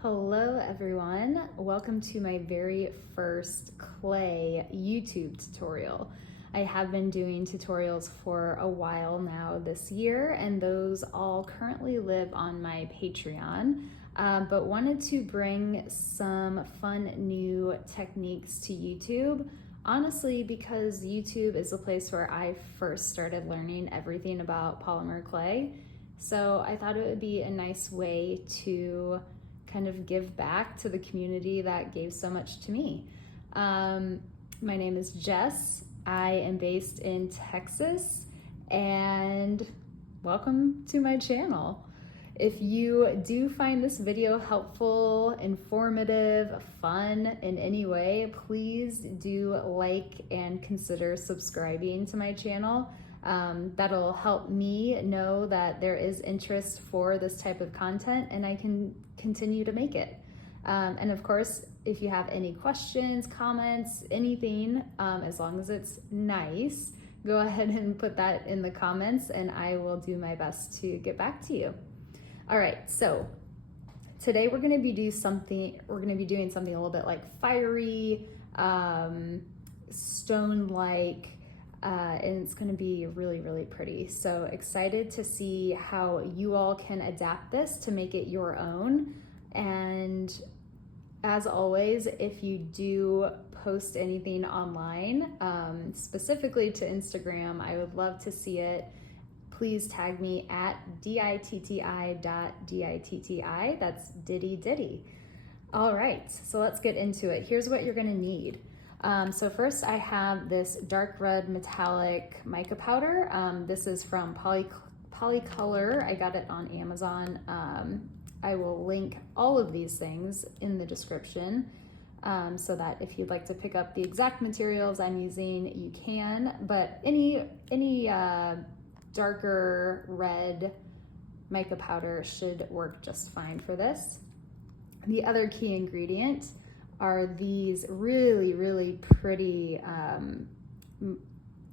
Hello everyone, welcome to my very first clay YouTube tutorial. I have been doing tutorials for a while now this year, and those all currently live on my Patreon, but wanted to bring some fun new techniques to YouTube, honestly because YouTube is a place where I first started learning everything about polymer clay. So I thought it would be a nice way to kind of give back to the community that gave so much to me. My name is Jess. I am based in Texas, and welcome to my channel. If you do find this video helpful, informative, fun in any way, please do like and consider subscribing to my channel. That'll help me know that there is interest for this type of content and I can continue to make it. And of course, if you have any questions, comments, anything, as long as it's nice, go ahead and put that in the comments and I will do my best to get back to you. All right, so today we're gonna be doing something a little bit like fiery, stone-like, and it's gonna be really, really pretty. So excited to see how you all can adapt this to make it your own. And as always, if you do post anything online, specifically to Instagram, I would love to see it. Please tag me at ditti.ditti. That's Ditti. All right, so let's get into it. Here's what you're gonna need. So first I have this dark red metallic mica powder. This is from Polycolor. I got it on Amazon. I will link all of these things in the description so that if you'd like to pick up the exact materials I'm using, you can, but any darker red mica powder should work just fine for this. The other key ingredient are these really, really pretty,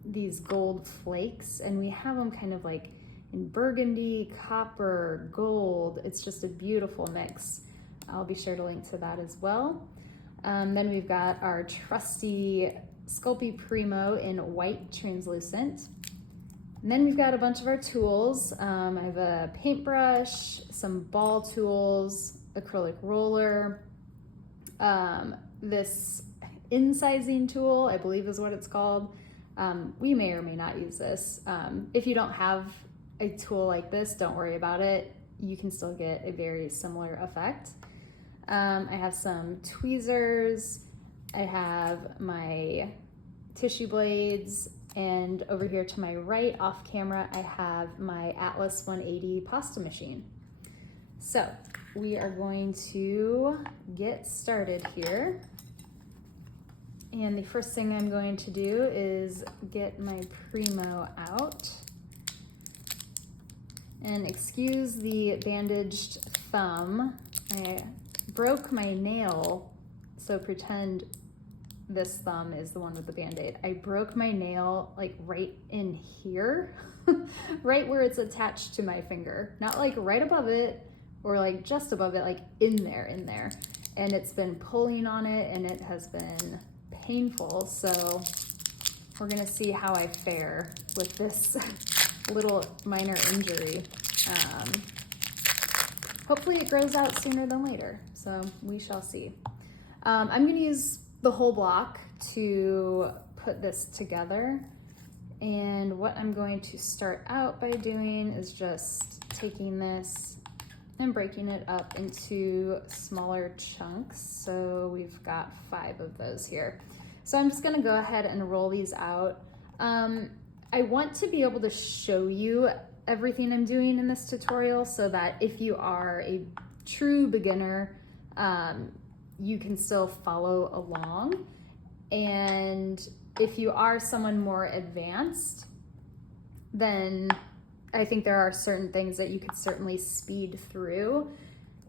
these gold flakes, and we have them kind of like in burgundy, copper, gold. It's just a beautiful mix. I'll be sure to link to that as well. Then we've got our trusty Sculpey Premo in white translucent. And then we've got a bunch of our tools. I have a paintbrush, some ball tools, acrylic roller, this incising tool, I believe is what it's called. We may or may not use this. If you don't have a tool like this, don't worry about it. You can still get a very similar effect. I have some tweezers. I have my tissue blades, and over here to my right off camera, I have my Atlas 180 pasta machine. So we are going to get started here. And the first thing I'm going to do is get my Premo out. And excuse the bandaged thumb. I broke my nail, so pretend this thumb is the one with the Band-Aid. I broke my nail like right in here, right where it's attached to my finger. Not like right above it or like just above it, like in there. And it's been pulling on it and it has been painful. So we're gonna see how I fare with this little minor injury. Hopefully it grows out sooner than later, so we shall see. I'm gonna use the whole block to put this together, and what I'm going to start out by doing is just taking this and breaking it up into smaller chunks. So we've got 5 of those here. So I'm just gonna go ahead and roll these out. I want to be able to show you everything I'm doing in this tutorial so that if you are a true beginner, you can still follow along. And if you are someone more advanced, then I think there are certain things that you could certainly speed through.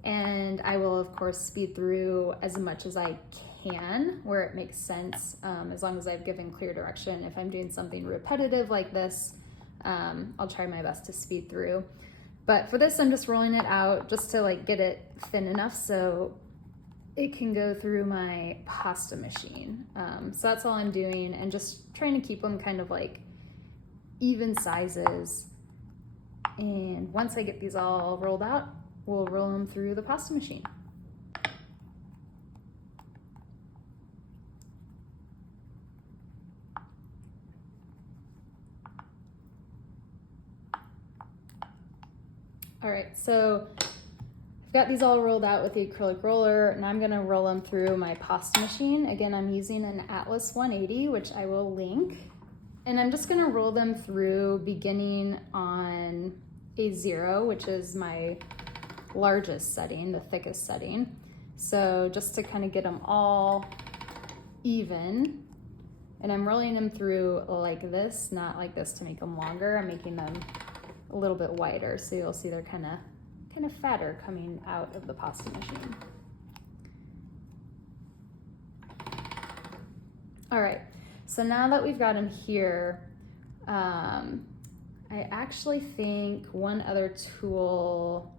And I will of course speed through as much as I can where it makes sense, as long as I've given clear direction. If I'm doing something repetitive like this, I'll try my best to speed through. But for this, I'm just rolling it out just to like get it thin enough so it can go through my pasta machine. So that's all I'm doing, and just trying to keep them kind of like even sizes. And once I get these all rolled out, we'll roll them through the pasta machine. All right, so I've got these all rolled out with the acrylic roller, and I'm gonna roll them through my pasta machine. Again, I'm using an Atlas 180, which I will link. And I'm just gonna roll them through beginning on a 0, which is my largest setting, the thickest setting. So just to kind of get them all even. And I'm rolling them through like this, not like this to make them longer. I'm making them a little bit wider, so you'll see they're kind of fatter coming out of the pasta machine. All right, so now that we've got them here, I actually think one other tool,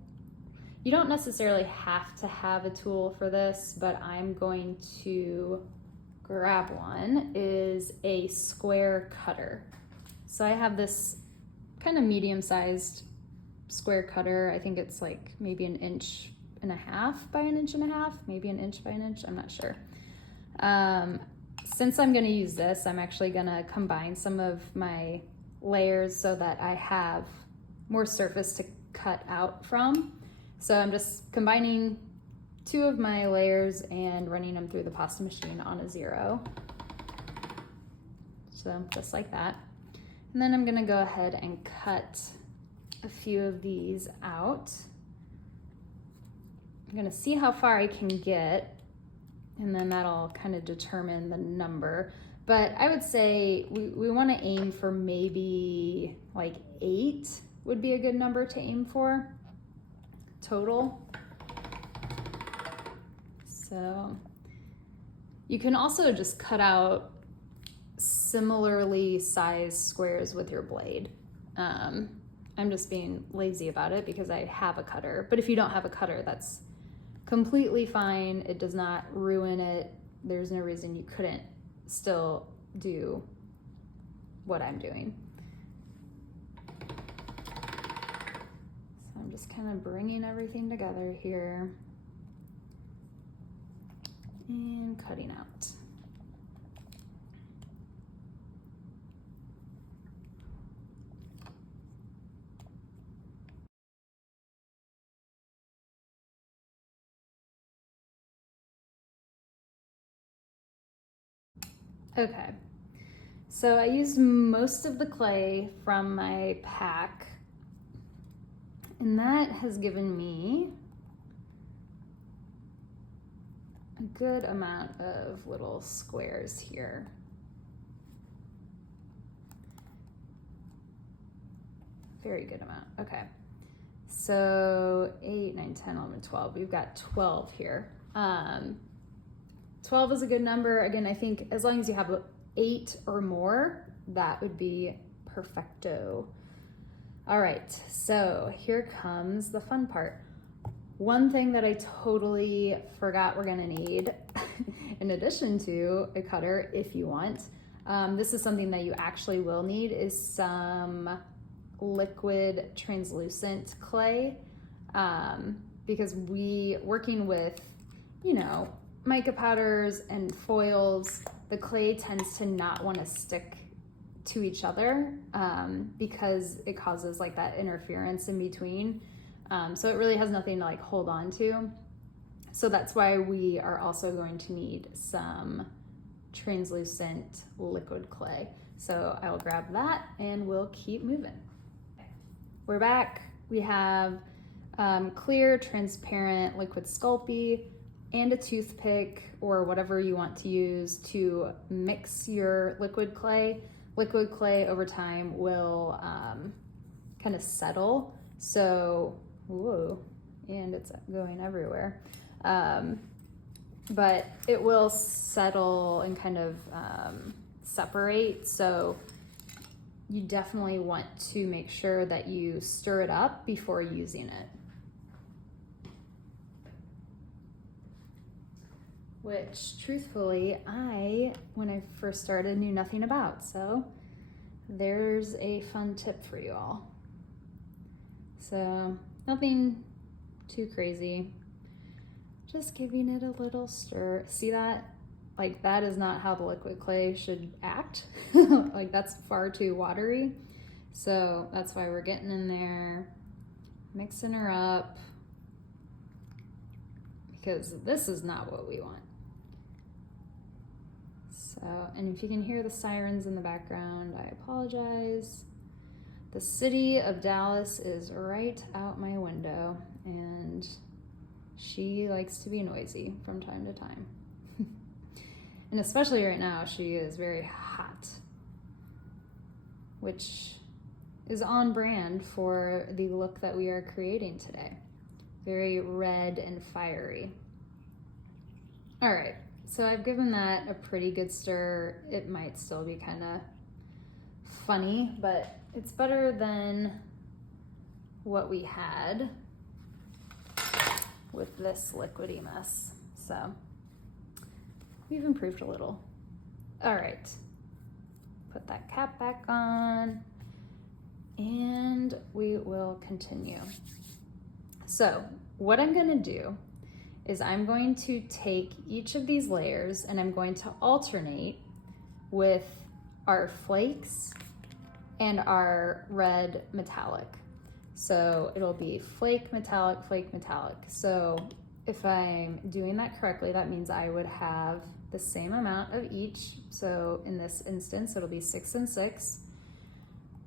you don't necessarily have to have a tool for this, but I'm going to grab one, is a square cutter. So I have this kind of medium-sized square cutter. I think it's like maybe 1.5 inches by 1.5 inches, maybe 1 inch by 1 inch, I'm not sure. Since I'm gonna use this, I'm actually gonna combine some of my layers so that I have more surface to cut out from. So I'm just combining 2 of my layers and running them through the pasta machine on a 0. So just like that. And then I'm gonna go ahead and cut a few of these out. I'm gonna see how far I can get, and then that'll kind of determine the number. But I would say we wanna aim for maybe like 8 would be a good number to aim for total. So you can also just cut out similarly sized squares with your blade. I'm just being lazy about it because I have a cutter, but if you don't have a cutter, that's completely fine. It does not ruin it. There's no reason you couldn't still do what I'm doing. So I'm just kind of bringing everything together here and cutting out. Okay, so I used most of the clay from my pack, and that has given me a good amount of little squares here. Very good amount. Okay, so 8, 9, 10, 11, 12. We've got 12 here. 12 is a good number. Again, I think as long as you have 8 or more, that would be perfecto. All right, so here comes the fun part. One thing that I totally forgot we're gonna need, in addition to a cutter, if you want, this is something that you actually will need, is some liquid translucent clay, because working with, you know, mica powders and foils, the clay tends to not want to stick to each other because it causes like that interference in between. So it really has nothing to like hold on to. So that's why we are also going to need some translucent liquid clay. So I'll grab that and we'll keep moving. We're back. We have clear, transparent liquid Sculpey and a toothpick or whatever you want to use to mix your liquid clay. Liquid clay over time will kind of settle. So, whoa, and it's going everywhere. But it will settle and kind of separate. So you definitely want to make sure that you stir it up before using it. Which, truthfully, when I first started, knew nothing about. So there's a fun tip for you all. So nothing too crazy. Just giving it a little stir. See that? Like, that is not how the liquid clay should act. Like, that's far too watery. So that's why we're getting in there, mixing her up, because this is not what we want. So, and if you can hear the sirens in the background, I apologize. The city of Dallas is right out my window, and she likes to be noisy from time to time. And especially right now, she is very hot, which is on brand for the look that we are creating today. Very red and fiery. All right, so I've given that a pretty good stir. It might still be kind of funny, but it's better than what we had with this liquidy mess. So we've improved a little. All right, put that cap back on and we will continue. So what I'm gonna do is I'm going to take each of these layers and I'm going to alternate with our flakes and our red metallic. So it'll be flake, metallic, flake, metallic. So if I'm doing that correctly, that means I would have the same amount of each. So in this instance, it'll be 6 and 6.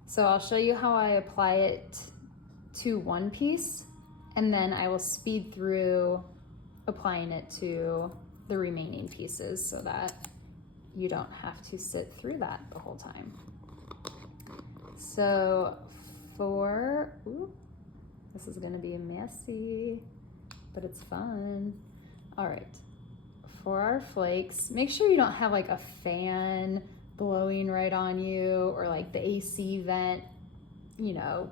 So I'll show you how I apply it to one piece, and then I will speed through applying it to the remaining pieces so that you don't have to sit through that the whole time. So this is gonna be messy, but it's fun. All right, for our flakes, make sure you don't have like a fan blowing right on you or like the AC vent, you know,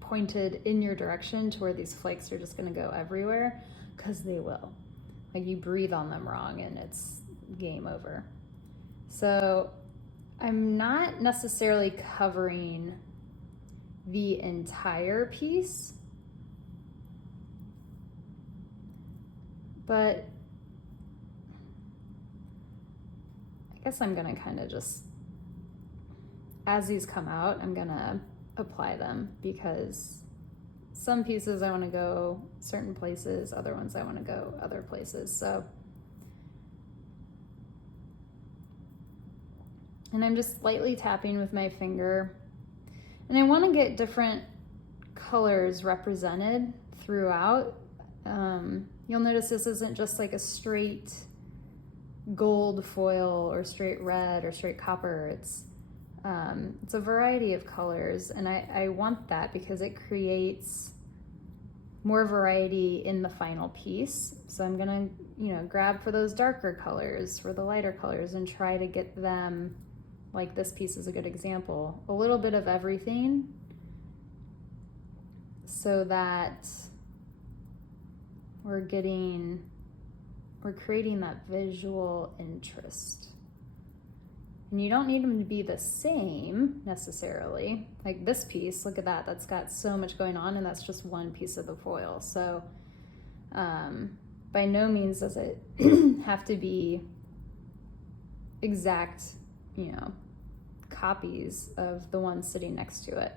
pointed in your direction to where these flakes are just gonna go everywhere, because they will. Like, you breathe on them wrong and it's game over. So I'm not necessarily covering the entire piece, but I guess I'm gonna kind of just, as these come out, I'm gonna apply them, because some pieces I want to go certain places, other ones I want to go other places. So, and I'm just lightly tapping with my finger, and I want to get different colors represented throughout. You'll notice this isn't just like a straight gold foil or straight red or straight copper. It's a variety of colors, and I want that because it creates more variety in the final piece. So I'm gonna, grab for those darker colors, for the lighter colors, and try to get them, like this piece is a good example, a little bit of everything, so that we're creating that visual interest. And you don't need them to be the same necessarily. Like this piece, look at that, that's got so much going on, and that's just one piece of the foil. So by no means does it have to be exact, copies of the one sitting next to it.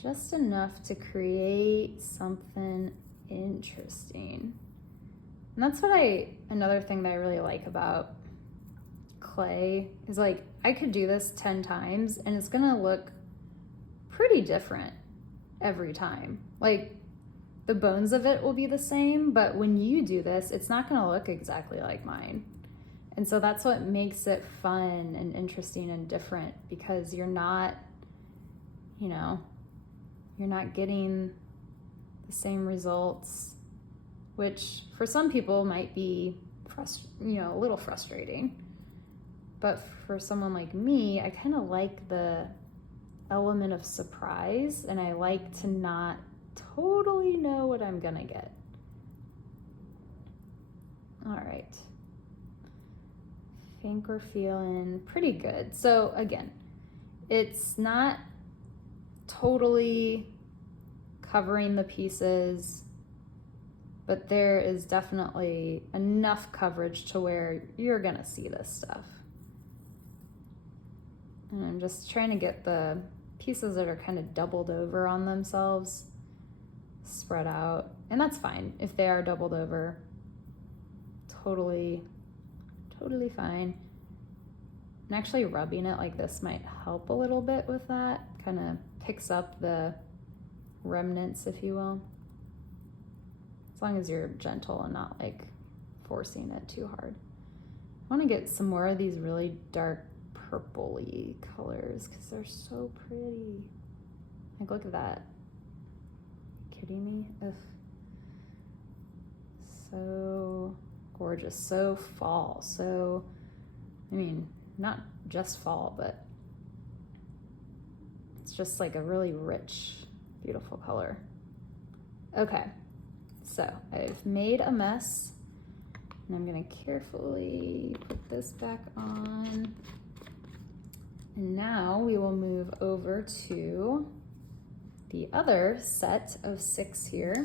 Just enough to create something interesting. And that's another thing that I really like about clay is, like, I could do this 10 times and it's gonna look pretty different every time. Like, the bones of it will be the same, but when you do this, it's not gonna look exactly like mine. And so that's what makes it fun and interesting and different, because you're not, you're not getting the same results, which for some people might be a little frustrating. But for someone like me, I kind of like the element of surprise, and I like to not totally know what I'm gonna get. All right. I think we're feeling pretty good. So again, it's not totally covering the pieces, but there is definitely enough coverage to where you're gonna see this stuff. And I'm just trying to get the pieces that are kind of doubled over on themselves spread out. And that's fine if they are doubled over. Totally fine. And actually rubbing it like this might help a little bit with that. Kind of picks up the remnants, if you will. As long as you're gentle and not like forcing it too hard. I want to get some more of these really dark purpley colors because they're so pretty. Like, look at that. Kidding me? Ugh. So gorgeous, so fall. So, I mean, not just fall, but it's just like a really rich, beautiful color. Okay, so I've made a mess, and I'm gonna carefully put this back on. And now we will move over to the other set of 6 here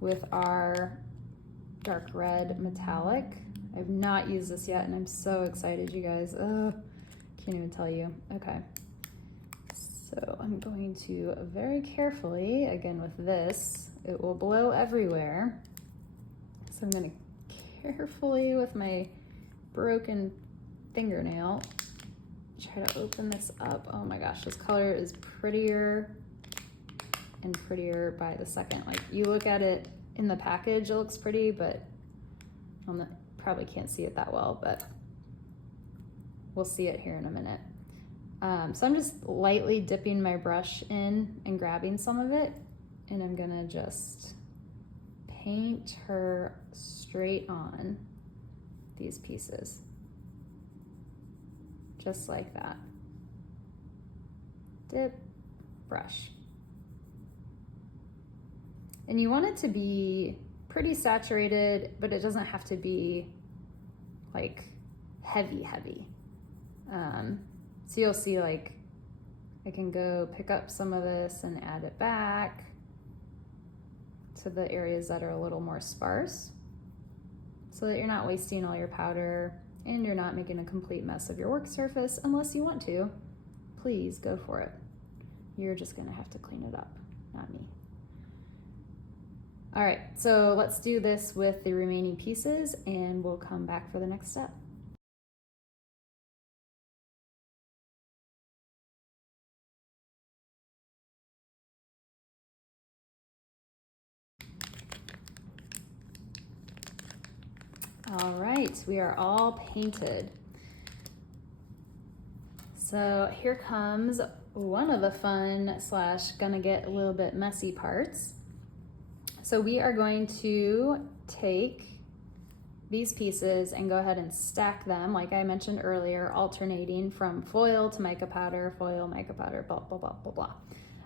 with our dark red metallic. I've not used this yet, and I'm so excited, you guys. Ugh, can't even tell you. Okay, so I'm going to very carefully, again with this, it will blow everywhere. So I'm gonna carefully, with my broken fingernail, try to open this up. Oh my gosh, this color is prettier and prettier by the second. Like, you look at it in the package, it looks pretty, but probably can't see it that well, but we'll see it here in a minute. So I'm just lightly dipping my brush in and grabbing some of it, and I'm gonna just paint her straight on these pieces. Just like that. Dip, brush. And you want it to be pretty saturated, but it doesn't have to be like heavy. So you'll see, like, I can go pick up some of this and add it back to the areas that are a little more sparse, so that you're not wasting all your powder and you're not making a complete mess of your work surface. Unless you want to, please go for it. You're just gonna have to clean it up, not me. All right, so let's do this with the remaining pieces and we'll come back for the next step. All right, we are all painted. So here comes one of the fun / gonna get a little bit messy parts. So we are going to take these pieces and go ahead and stack them, like I mentioned earlier, alternating from foil to mica powder, foil, mica powder, blah, blah, blah, blah,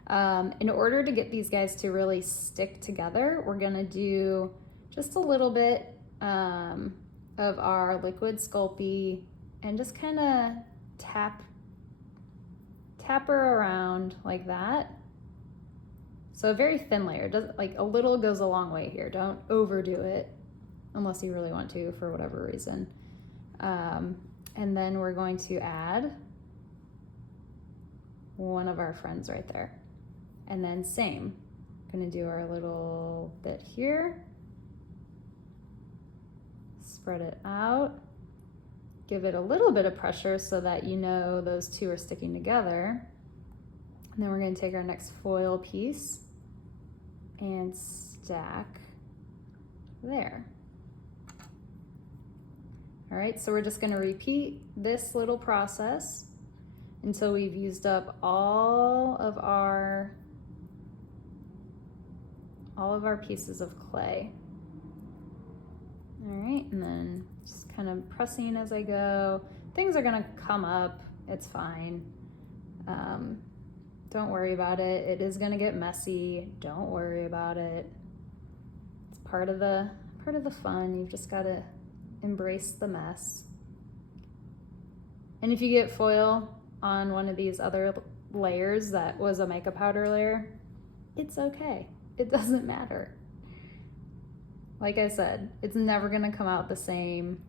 blah. In order to get these guys to really stick together, we're gonna do just a little bit of our liquid Sculpey and just kind of tap her around like that. So a very thin layer, like a little goes a long way here. Don't overdo it unless you really want to for whatever reason. And then we're going to add one of our friends right there. And then same, gonna do our little bit here. Spread it out. Give it a little bit of pressure so that you know those two are sticking together. And then we're gonna take our next foil piece and stack there. All right, so we're just gonna repeat this little process until we've used up all of our pieces of clay. All right, and then just kind of pressing as I go. things are gonna come up. It's fine. Don't worry about it. It is gonna get messy. Don't worry about it. It's part of the fun. You've just gotta embrace the mess. And if you get foil on one of these other layers that was a makeup powder layer, it's okay. It doesn't matter. Like I said, it's never gonna come out the same.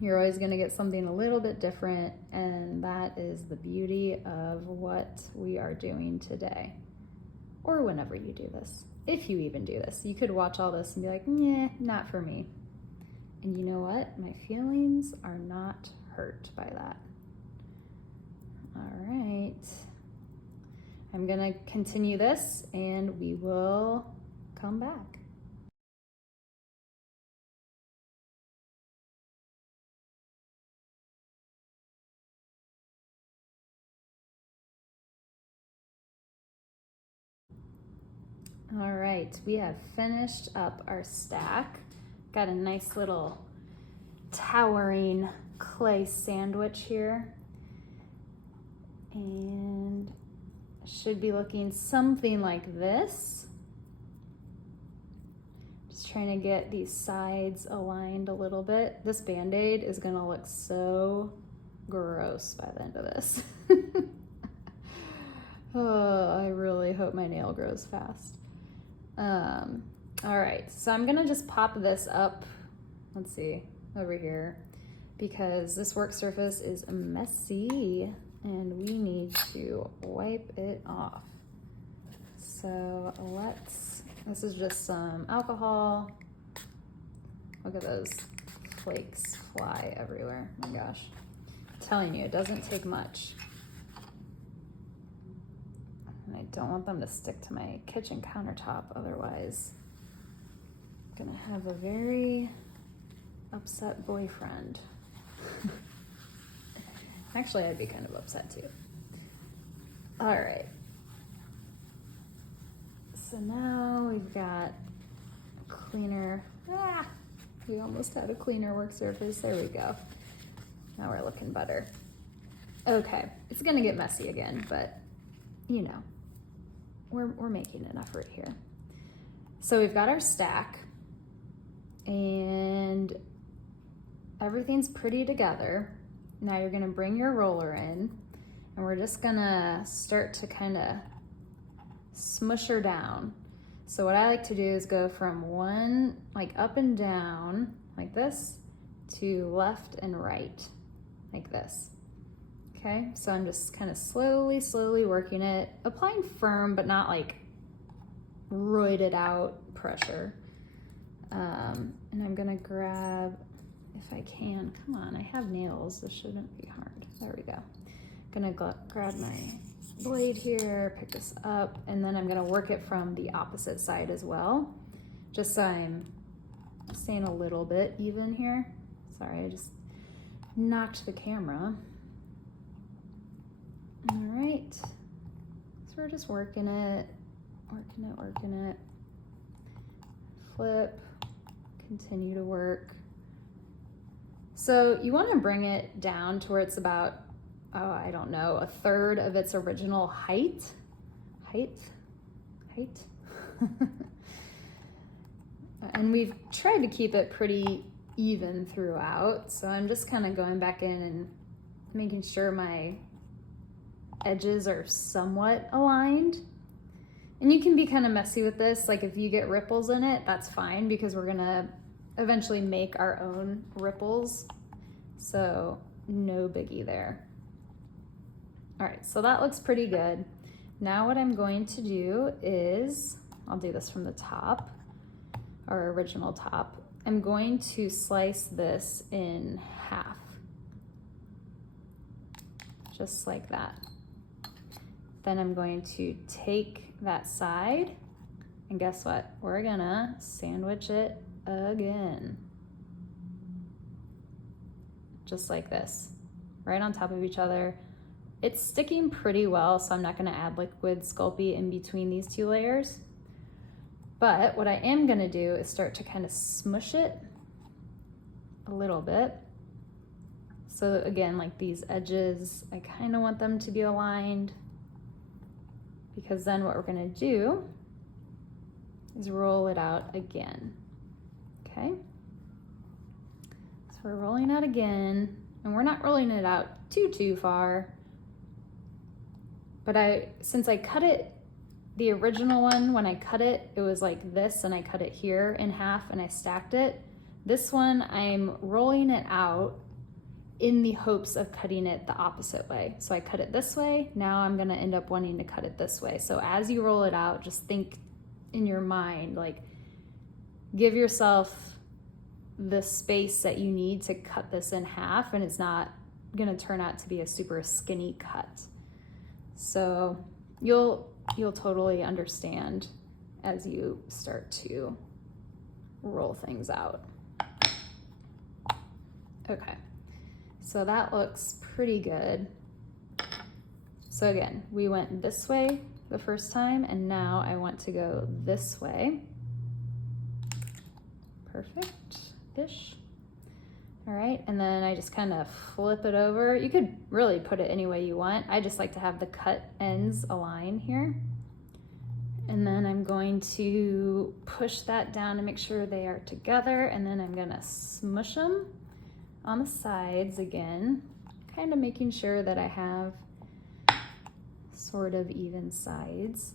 You're always gonna get something a little bit different, and that is the beauty of what we are doing today. Or whenever you do this. If you even do this. You could watch all this and be like, nah, not for me. And you know what? My feelings are not hurt by that. All right. I'm gonna continue this and we will come back. All right, we have finished up our stack. Got a nice little towering clay sandwich here. And it should be looking something like this. Just trying to get these sides aligned a little bit. This Band-Aid is gonna look so gross by the end of this. Oh, I really hope my nail grows fast. All right, so I'm gonna just pop this up, let's see, over here, because this work surface is messy and we need to wipe it off. So this is just some alcohol. Look at those flakes fly everywhere, oh my gosh. I'm telling you, it doesn't take much. And I don't want them to stick to my kitchen countertop, otherwise I'm gonna have a very upset boyfriend. Actually, I'd be kind of upset too. All right. So now we've got a cleaner. We almost had a cleaner work surface. There we go. Now we're looking better. Okay, it's gonna get messy again, but you know, we're making an effort here. So we've got our stack and everything's pretty together. Now you're gonna bring your roller in and we're just gonna start to kind of smush her down. So what I like to do is go from one, like up and down, like this, to left and right, like this. Okay, so I'm just kind of slowly working it, applying firm, but not like roided out pressure. And I'm gonna grab, if I can, come on, I have nails, this shouldn't be hard. There we go. Gonna grab my blade here, pick this up, and then I'm gonna work it from the opposite side as well, just so I'm staying a little bit even here. Sorry, I just knocked the camera. All right, so we're just working it. Flip, continue to work. So you want to bring it down to where it's about, oh, I don't know, a third of its original height. And we've tried to keep it pretty even throughout. So I'm just kind of going back in and making sure my edges are somewhat aligned. And you can be kind of messy with this. Like if you get ripples in it, that's fine because we're gonna eventually make our own ripples. So no biggie there. All right, so that looks pretty good. Now what I'm going to do is, I'll do this from the top, our original top. I'm going to slice this in half, just like that. Then I'm going to take that side and guess what? We're gonna sandwich it again. Just like this, right on top of each other. It's sticking pretty well, so I'm not gonna add liquid Sculpey in between these two layers. But what I am gonna do is start to kind of smush it a little bit So again, like these edges, I kind of want them to be aligned, because then what we're gonna do is roll it out again, okay? So we're rolling out again, and we're not rolling it out too far, but since I cut it, the original one, when I cut it, it was like this, and I cut it here in half and I stacked it. This one, I'm rolling it out in the hopes of cutting it the opposite way. So I cut it this way, now I'm gonna end up wanting to cut it this way. So as you roll it out, just think in your mind, like give yourself the space that you need to cut this in half, and it's not gonna turn out to be a super skinny cut. So you'll totally understand as you start to roll things out. Okay, so that looks pretty good. So again, we went this way the first time, and now I want to go this way. Perfect-ish. All right, and then I just kind of flip it over. You could really put it any way you want. I just like to have the cut ends align here. And then I'm going to push that down to make sure they are together, and then I'm gonna smush them on the sides again, kind of making sure that I have sort of even sides.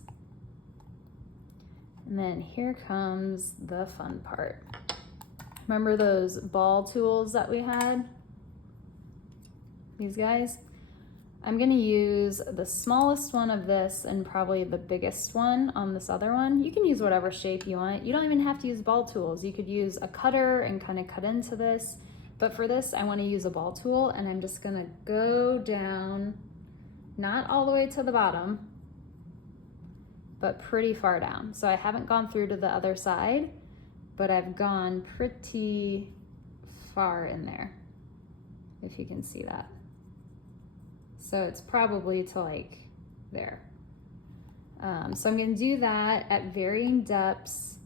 And then here comes the fun part. Remember those ball tools that we had? These guys? I'm gonna use the smallest one of this and probably the biggest one on this other one. You can use whatever shape you want. You don't even have to use ball tools. You could use a cutter and kind of cut into this. But for this, I wanna use a ball tool, and I'm just gonna go down, not all the way to the bottom, but pretty far down. So I haven't gone through to the other side, but I've gone pretty far in there, if you can see that. So it's probably to like there. So I'm gonna do that at varying depths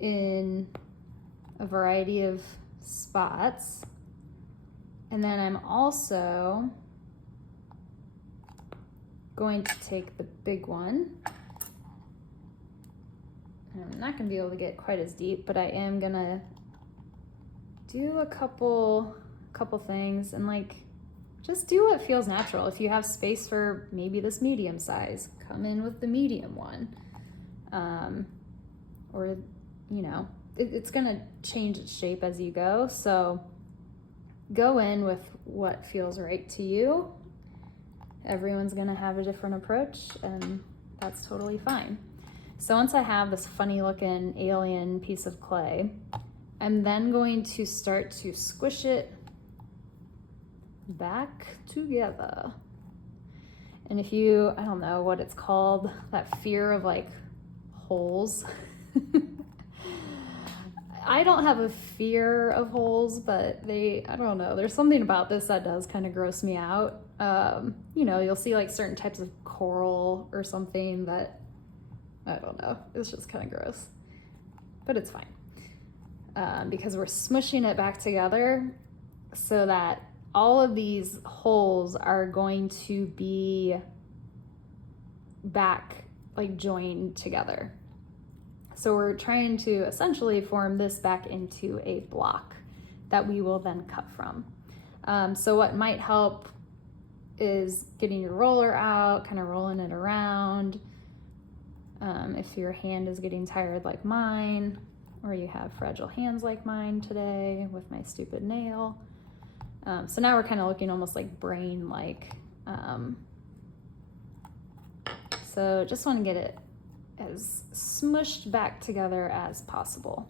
in a variety of spots. And then I'm also going to take the big one. I'm not gonna be able to get quite as deep, but I am gonna do a couple things, and like, just do what feels natural. If you have space for maybe this medium size, come in with the medium one. Or, you know, it's gonna change its shape as you go. So go in with what feels right to you. Everyone's gonna have a different approach, and that's totally fine. So once I have this funny looking alien piece of clay, I'm then going to start to squish it back together. And if you, I don't know what it's called, that fear of like holes. I don't have a fear of holes, but I don't know, there's something about this that does kind of gross me out. You know, you'll see like certain types of coral or something that, I don't know, it's just kind of gross, but it's fine. Because we're smushing it back together so that all of these holes are going to be back, like joined together. So we're trying to essentially form this back into a block that we will then cut from. So what might help is getting your roller out, kind of rolling it around. If your hand is getting tired like mine, or you have fragile hands like mine today with my stupid nail. So now we're kind of looking almost like brain-like. So just want to get it as smushed back together as possible,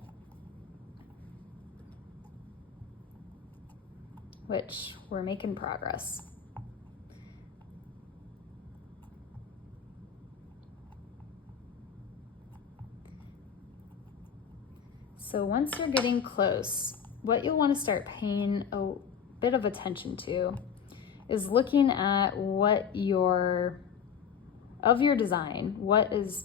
which we're making progress. So once you're getting close, what you'll want to start paying a bit of attention to is looking at what of your design, what is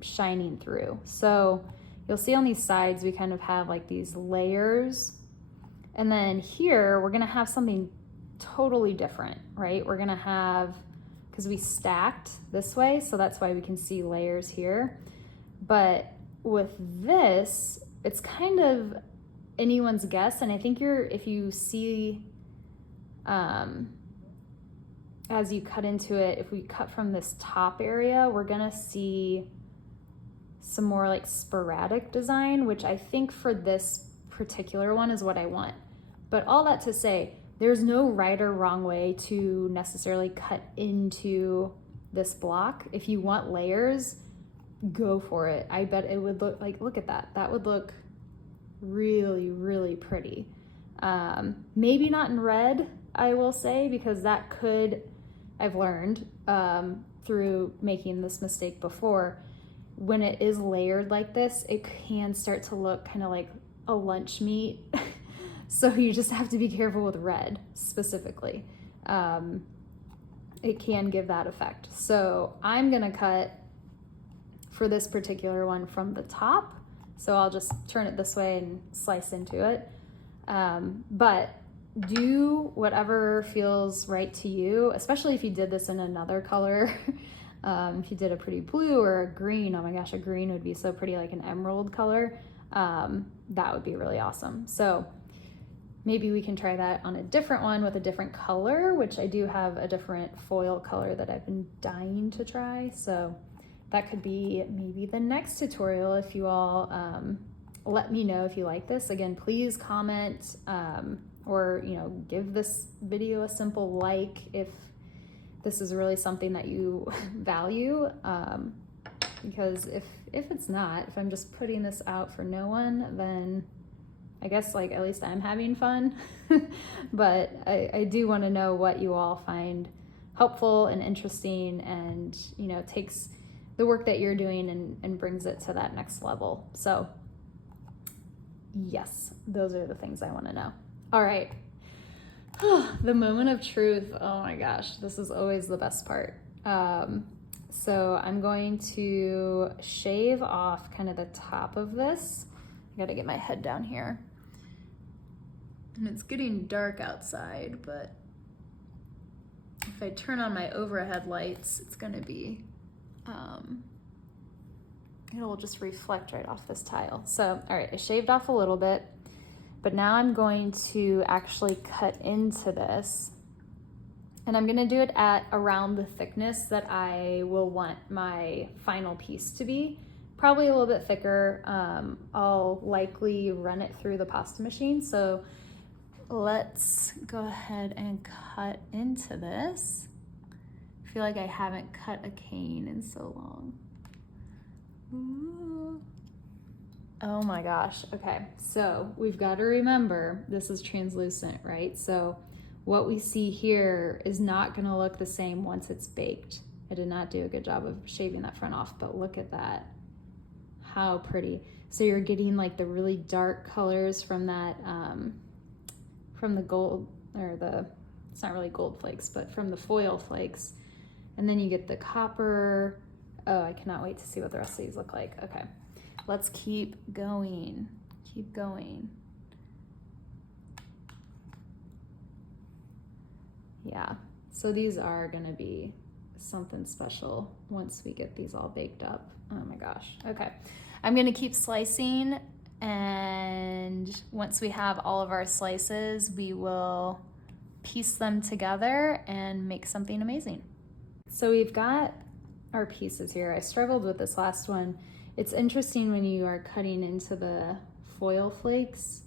shining through. So you'll see on these sides, we kind of have like these layers, And then here, we're gonna have something totally different, right? We're gonna have, because we stacked this way, so that's why we can see layers here. But with this, it's kind of anyone's guess. And I think if you see, as you cut into it, if we cut from this top area, we're gonna see some more like sporadic design, which I think for this particular one is what I want. But all that to say, there's no right or wrong way to necessarily cut into this block. If you want layers, go for it. I bet it would look like, look at that. That would look really, really pretty. Maybe not in red, I will say, because that could, I've learned through making this mistake before, when it is layered like this, it can start to look kind of like a lunch meat. So you just have to be careful with red specifically. It can give that effect. So I'm gonna cut for this particular one from the top. So I'll just turn it this way and slice into it. But do whatever feels right to you, especially if you did this in another color. If you did a pretty blue or a green, oh my gosh, a green would be so pretty, like an emerald color. That would be really awesome. So maybe we can try that on a different one with a different color, which I do have a different foil color that I've been dying to try. So that could be maybe the next tutorial if you all let me know if you like this. Again, please comment or give this video a simple like if this is really something that you value. Because if it's not, if I'm just putting this out for no one, then I guess like at least I'm having fun. But I do want to know what you all find helpful and interesting, and takes the work that you're doing and brings it to that next level. So yes, those are the things I want to know. All right. The moment of truth. Oh my gosh, this is always the best part. So I'm going to shave off kind of the top of this. I gotta get my head down here. And it's getting dark outside, but if I turn on my overhead lights, it's gonna be, it'll just reflect right off this tile. So, all right, I shaved off a little bit, but now I'm going to actually cut into this, and I'm gonna do it at around the thickness that I will want my final piece to be. Probably a little bit thicker. I'll likely run it through the pasta machine. So let's go ahead and cut into this. I feel like I haven't cut a cane in so long. Ooh. Oh my gosh. Okay, so we've got to remember this is translucent, right? So what we see here is not going to look the same once it's baked. I did not do a good job of shaving that front off, but look at that. How pretty. So you're getting like the really dark colors from that, from the gold, or it's not really gold flakes, but from the foil flakes. And then you get the copper. Oh, I cannot wait to see what the rest of these look like. Okay, let's keep going. Keep going. Yeah, so these are gonna be something special once we get these all baked up. Oh my gosh. Okay, I'm gonna keep slicing, and once we have all of our slices, we will piece them together and make something amazing. So we've got our pieces here. I struggled with this last one. It's interesting when you are cutting into the foil flakes,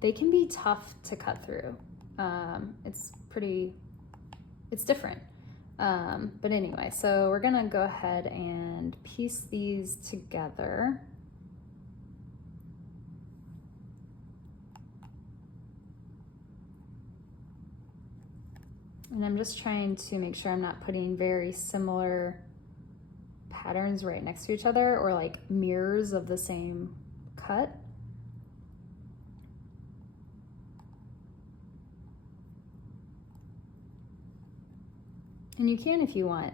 they can be tough to cut through. It's different. But anyway, so we're gonna go ahead and piece these together. And I'm just trying to make sure I'm not putting very similar patterns right next to each other, or like mirrors of the same cut. And you can if you want,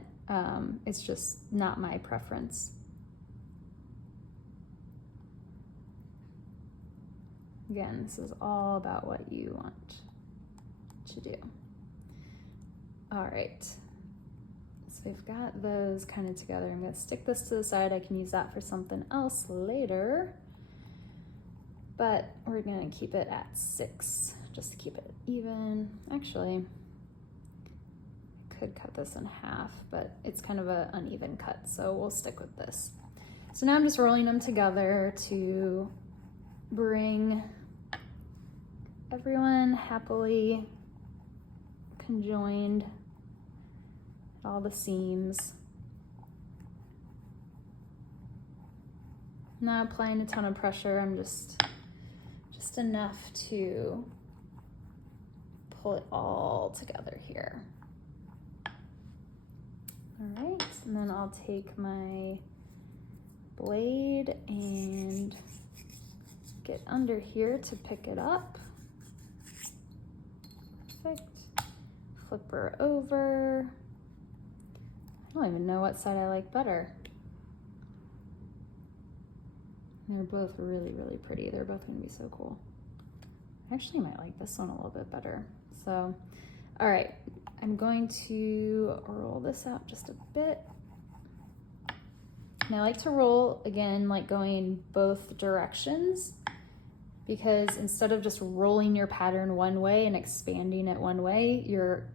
it's just not my preference. Again, this is all about what you want to do. All right, so we've got those kind of together. I'm gonna stick this to the side. I can use that for something else later, but we're gonna keep it at 6, just to keep it even. Actually, I could cut this in half, but it's kind of an uneven cut, so we'll stick with this. So now I'm just rolling them together to bring everyone happily conjoined at all the seams. Not applying a ton of pressure, I'm just enough to pull it all together here. All right, and then I'll take my blade and get under here to pick it up. Perfect. Flip her over. I don't even know what side I like better. They're both really, really pretty. They're both gonna be so cool. I actually might like this one a little bit better. So, all right, I'm going to roll this out just a bit. And I like to roll, again, like going both directions, because instead of just rolling your pattern one way and expanding it one way, you're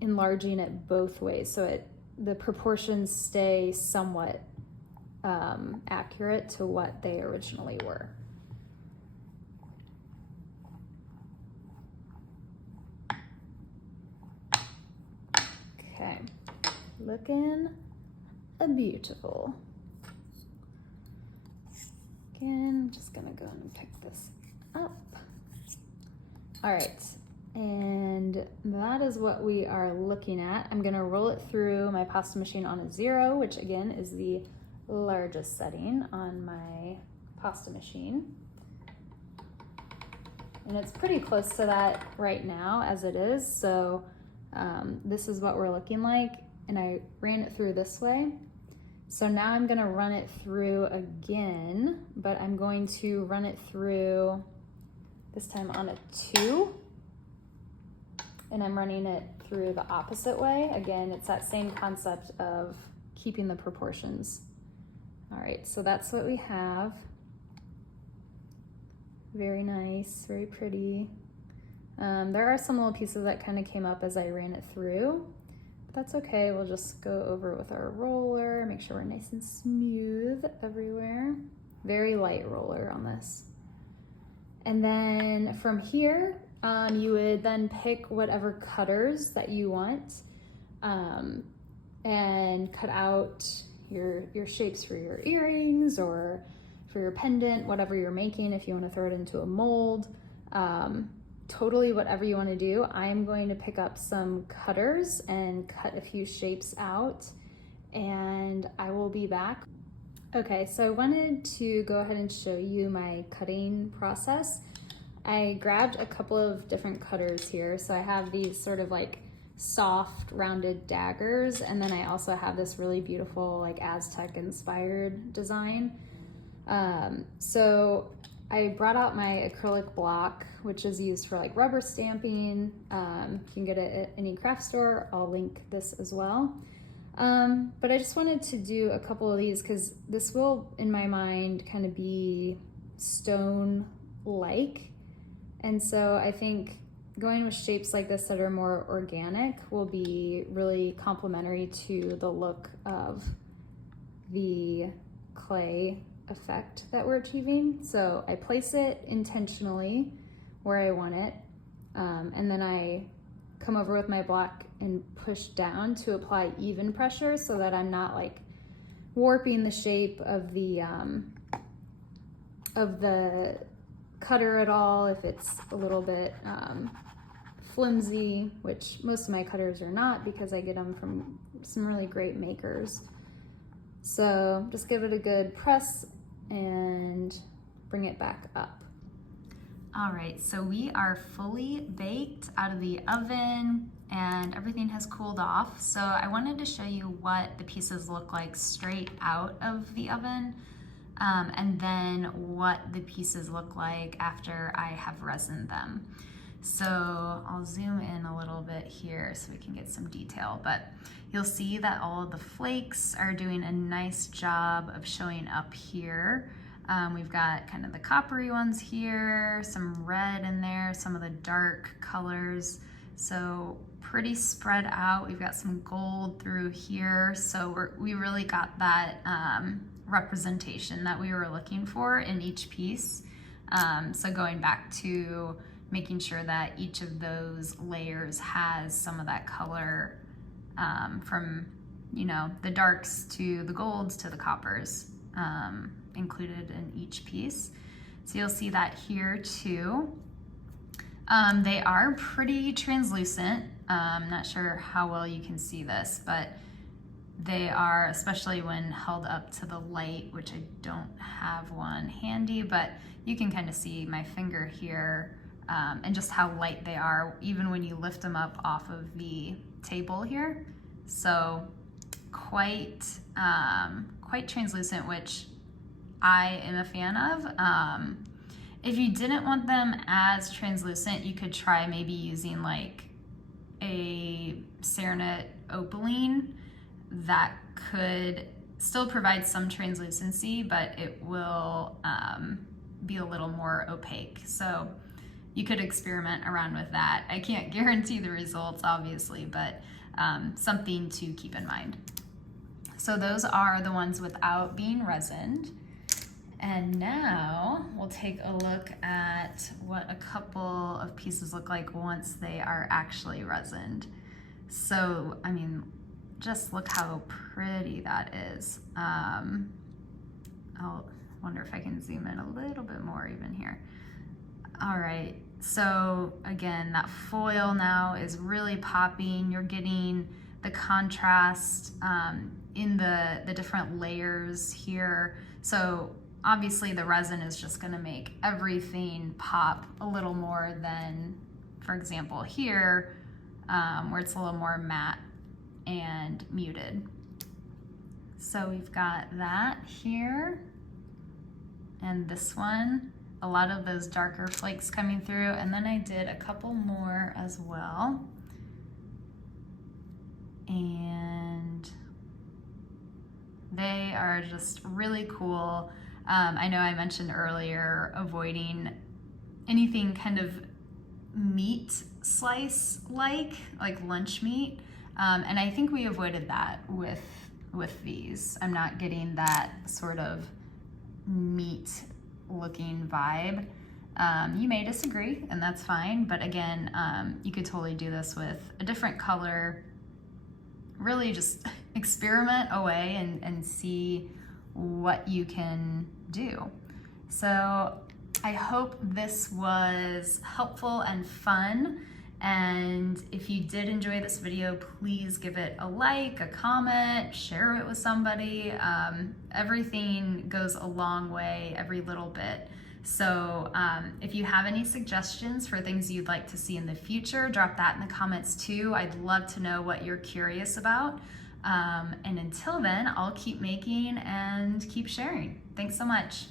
enlarging it both ways. So the proportions stay somewhat accurate to what they originally were. Okay, looking beautiful. Again, I'm just gonna go and pick this up. All right, and that is what we are looking at. I'm gonna roll it through my pasta machine on a 0, which again is the largest setting on my pasta machine. And it's pretty close to that right now as it is, so this is what we're looking like, and I ran it through this way. So now I'm gonna run it through again, but I'm going to run it through this time on a 2, and I'm running it through the opposite way. Again, it's that same concept of keeping the proportions. All right, so that's what we have. Very nice, very pretty. There are some little pieces that kind of came up as I ran it through, but that's okay. We'll just go over with our roller, make sure we're nice and smooth everywhere. Very light roller on this. And then from here, you would then pick whatever cutters that you want and cut out your shapes for your earrings or for your pendant, whatever you're making, if you want to throw it into a mold. Totally whatever you want to do. I'm going to pick up some cutters and cut a few shapes out, and I will be back. Okay, so I wanted to go ahead and show you my cutting process. I grabbed a couple of different cutters here. So I have these sort of like soft rounded daggers, and then I also have this really beautiful like Aztec inspired design. So I brought out my acrylic block, which is used for like rubber stamping. You can get it at any craft store. I'll link this as well. But I just wanted to do a couple of these because this will, in my mind, kind of be stone-like. And so I think going with shapes like this that are more organic will be really complementary to the look of the clay effect that we're achieving. So I place it intentionally where I want it, and then I come over with my block and push down to apply even pressure so that I'm not like warping the shape of the cutter at all if it's a little bit flimsy, which most of my cutters are not because I get them from some really great makers. So just give it a good press and bring it back up. All right, so we are fully baked out of the oven and everything has cooled off. So I wanted to show you what the pieces look like straight out of the oven. and then what the pieces look like after I have resined them. So I'll zoom in a little bit here so we can get some detail, but you'll see that all of the flakes are doing a nice job of showing up here. We've got kind of the coppery ones here, some red in there, some of the dark colors. So pretty spread out. We've got some gold through here. So we really got that representation that we were looking for in each piece. So going back to making sure that each of those layers has some of that color from, you know, the darks to the golds to the coppers included in each piece. So you'll see that here too. They are pretty translucent. I'm not sure how well you can see this, but they are, especially when held up to the light, which I don't have one handy, but you can kind of see my finger here and just how light they are, even when you lift them up off of the table here. So quite translucent, which I am a fan of. If you didn't want them as translucent, you could try maybe using like a Cerakote opaline that could still provide some translucency, but it will be a little more opaque. So you could experiment around with that. I can't guarantee the results, obviously, but something to keep in mind. So those are the ones without being resined. And now we'll take a look at what a couple of pieces look like once they are actually resined. So, I mean, just look how pretty that is. I'll wonder if I can zoom in a little bit more even here. All right, so again, that foil now is really popping. You're getting the contrast in the different layers here. So obviously the resin is just gonna make everything pop a little more than, for example, here, where it's a little more matte and muted. So we've got that here, and this one, a lot of those darker flakes coming through, and then I did a couple more as well. And they are just really cool. I know I mentioned earlier avoiding anything kind of meat slice like lunch meat, and I think we avoided that with these. I'm not getting that sort of meat looking vibe. You may disagree, and that's fine, but again, you could totally do this with a different color. Really just experiment away and see what you can do. So I hope this was helpful and fun, and if you did enjoy this video, please give it a like, a comment, share it with somebody. Everything goes a long way, every little bit. So if you have any suggestions for things you'd like to see in the future, drop that in the comments too. I'd love to know what you're curious about. And until then, I'll keep making and keep sharing. Thanks so much.